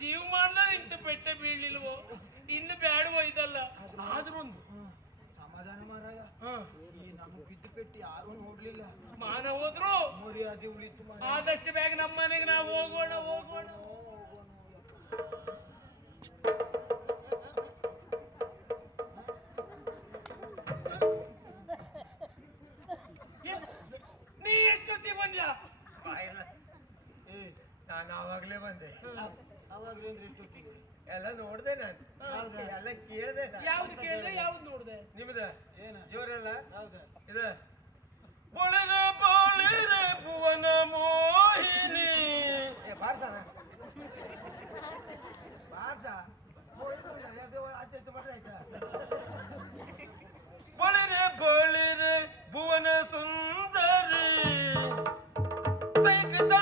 ಜೀವಮಾನ ಇಂತ ಬೆಟ್ಟ ಬೀಳಿಲ್ವೋ ಇನ್ನು ಬ್ಯಾಡವೋ ಇದಲ್ಲ? ಆದ್ರೊಂದು ಸಮಾಧಾನ ಮಾರಾಯ ಹ. ಈ ನಮ್ಗೆ ಬಿದ್ದು ಪೆಟ್ಟಿ ಯಾರು ನೋಡ್ಲಿಲ್ಲ. ಮಾನ ಹೋದ್ರು. ಮರ್ಯಾದೆ ಉಳಿತು. ಆದಷ್ಟು ಬ್ಯಾಗ್ ನಮ್ಮ ಮನೆಗೆ ನಾವು ಹೋಗೋಣ ಹೋಗೋಣ. ನೀ ಎಷ್ಟೊತ್ತಿಗೆ ಬಂದ್ಯಾ? ಬಾಯಿಲ್ಲ. ಏ ನಾನು ಆವಾಗ್ಲೇ ಬಂದೆ. ಎಲ್ಲ ನೋಡ್ದೆ ನಾನು. ಎಲ್ಲ ಕೇಳ್ದೆ. ಯಾವ್ದು ಕೇಳಿದ್ರೆ ಯಾವ್ದು ನೋಡ್ದೆ? ನಿಮ್ದ? ಏನ? ಜೋರಲ್ಲ? ಹೌದಾ ಇದು? ಬಳಿರ ಬಾಳಿರ ಭುವನ ಮೋಹಿನಿ. ಬಾರ್ಸ ಬಾರ್ಸ? ಬಳಿರ ಬಳಿರ ಭುವನ ಸುಂದರಿ. ತೈಕದ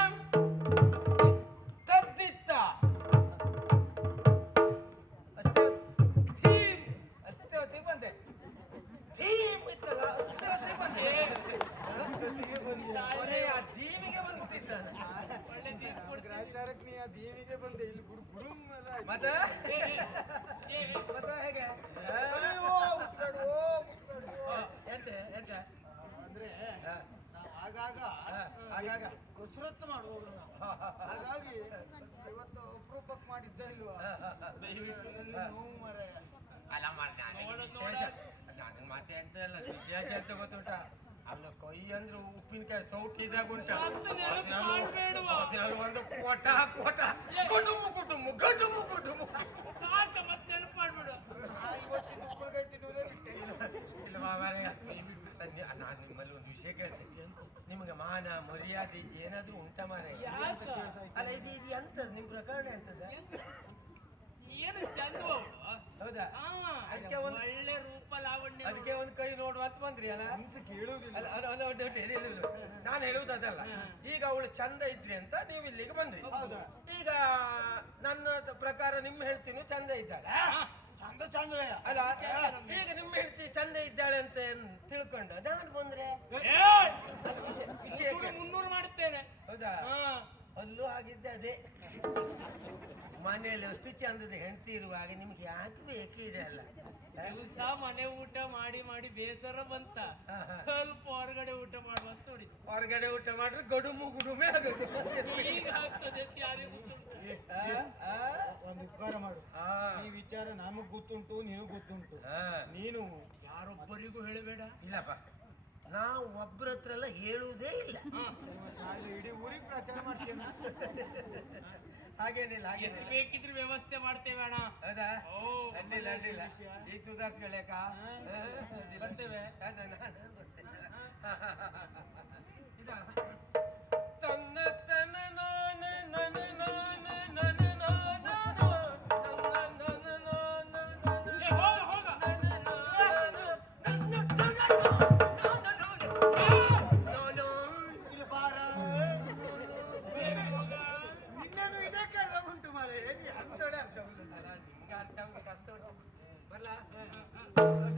ಗ್ರಾಚಾರಕ್ಕೆ ನೀ ಆ ದೇವಿಗೆ ಬಂದೆ. ಇಲ್ಲಿ ಗುಡು ಎಲ್ಲ ಆಯ್ತು. ಮತ್ತೆ? ಹೇಗೆ. ಎಂತ ಎಂತ? ಅಂದ್ರೆ ನಾವು ಆಗಾಗ ಆಗಾಗ? ಕಸರತ್ತು ಮಾಡುವವರು ಹಾಗಾಗಿ ಇವತ್ತು ಅಪರೂಪಕ್ಕೆ ಮಾಡಿದ್ದ ಇಲ್ವಾ? ನೋವು ಮಾರಾಯ ಅಲ್ಲ ವಿಶೇಷ ನನಗೆ ಮತ್ತೆ ಎಂತ ಇಲ್ಲ ವಿಶೇಷ ಅಂತ ಗೊತ್ತುಂಟ? ಅಲ್ಲ ಕೈ ಅಂದ್ರೆ ಉಪ್ಪಿನಕಾಯಿ ಸೌಟ್ ಇದಾಗ ಉಂಟ ಕೋಟ ಕೋಟ. ಕುಟುಂಬ ಕುಟುಂಬ ಕುಟುಂಬ ಕುಟುಂಬ. ಸಾಕು ಮತ್ತೆ ನೆನಪು ಮಾಡ್ಬಿಡು. ನಾನು ನಿಮ್ಮಲ್ಲಿ ಒಂದು ವಿಷಯ ಕೇಳ್ತೀನಿ. ನಿಮಗೆ ಮಾನ ಮರ್ಯಾದೆ ಏನಾದ್ರೂ ಉಂಟ ಮಾರೆ? ಅಲ್ಲ ಇದು ಇದು ಎಂತದ್ ನಿಮ್ ಪ್ರಕರಣ ಎಂತದ ಏನು ಚಂದ ಹೌದಾ? ಅದಕ್ಕೆ ಒಂದು ಒಳ್ಳೆ ರೂಪ ಲಾವಣ್ಯ ಅದಕ್ಕೆ ಒಂದು ಕೈ ನೋಡುವ ಅಂತ ಬಂದ್ರಿ ಅಲ್ಲ. ನಾನು ಹೇಳುವುದು ಅದಲ್ಲ. ಈಗ ಅವಳು ಚಂದ ಇದ್ರಿ ಅಂತ ನೀವು ಇಲ್ಲಿಗೆ ಬಂದ್ರಿ. ಹೌದಾ. ಈಗ ನನ್ನ ಪ್ರಕಾರ ನಿಮ್ಮ ಹೇಳ್ತೀನಿ ಚಂದ ಇದ್ದಾಳೆ. ಚಂದ ಚಂದ ಅಲ್ಲ ಈಗ ನಿಮ್ಮ ಹೇಳ್ತಿ ಚಂದ ಇದ್ದಾಳೆ ಅಂತ ಏನ್ ತಿಳ್ಕೊಂಡು ನಾನು ಬಂದ್ರೆ? ವಿಷಯ-. ಮುನ್ನೂರು ಮಾಡುತ್ತೇನೆ. ಹೌದಾ? ಹಾ. ಅಲ್ಲೂ ಆಗಿದ್ದೆ ಅದೇ. ಮನೆಯಲ್ಲಿ ಅಷ್ಟು ಚಂದದ ಹೆಂಡತಿ ಇರುವಾಗ ನಿಮ್ಗೆ ಯಾಕೆ ಬೇಕಿದೆ ಅಲ್ಲ? ದಿವಸ ಮನೆ ಊಟ ಮಾಡಿ ಮಾಡಿ ಬೇಸರ ಬಂತ. ಸ್ವಲ್ಪ ಹೊರಗಡೆ ಊಟ ಮಾಡುವಂತ ನೋಡಿ ಹೊರಗಡೆ ಊಟ ಮಾಡ್ರೆ ಗಡುಮು ಗುಡುಮೆ ಆಗುತ್ತೆ. ಈಗ ಆಗ್ತದೆ ಅಂತ ಯಾರಿಗೂ ಆ, ಆ, ಒಂದು ಉಪಕಾರ ಮಾಡು. ಆ, ಈ ವಿಚಾರ ನಮಗ್ ಗೊತ್ತುಂಟು ನೀನು ಗೊತ್ತುಂಟು. ಆ. ನೀನು ಯಾರೊಬ್ಬರಿಗೂ ಹೇಳಬೇಡ. ಇಲ್ಲಪ್ಪ. ನಾವು ಒಬ್ಬರ ಹತ್ರ ಎಲ್ಲ ಹೇಳುವುದೇ ಇಲ್ಲ. ಇಡೀ ಊರಿಗೆ ಪ್ರಚಾರ ಮಾಡ್ತೇನೆ ಹಾಗೇನಿಲ್ಲ ಎಷ್ಟು ಹಾಗೇನಿಲ್ಲ. ಬೇಕಿದ್ರು ವ್ಯವಸ್ಥೆ ಮಾಡ್ತೇವೆ ಅಣ್ಣ. ಹೌದಾ? ಓ ಅಡ್ಡಿಲ್ಲ ಅಡ್ಡಿಲ್ಲ ಈಗ ಸುಧಾರಿಸ್ಕೊಳ್ಳೇಕ ಬರ್ತೇವೆ. ತನ್ನ Thank you.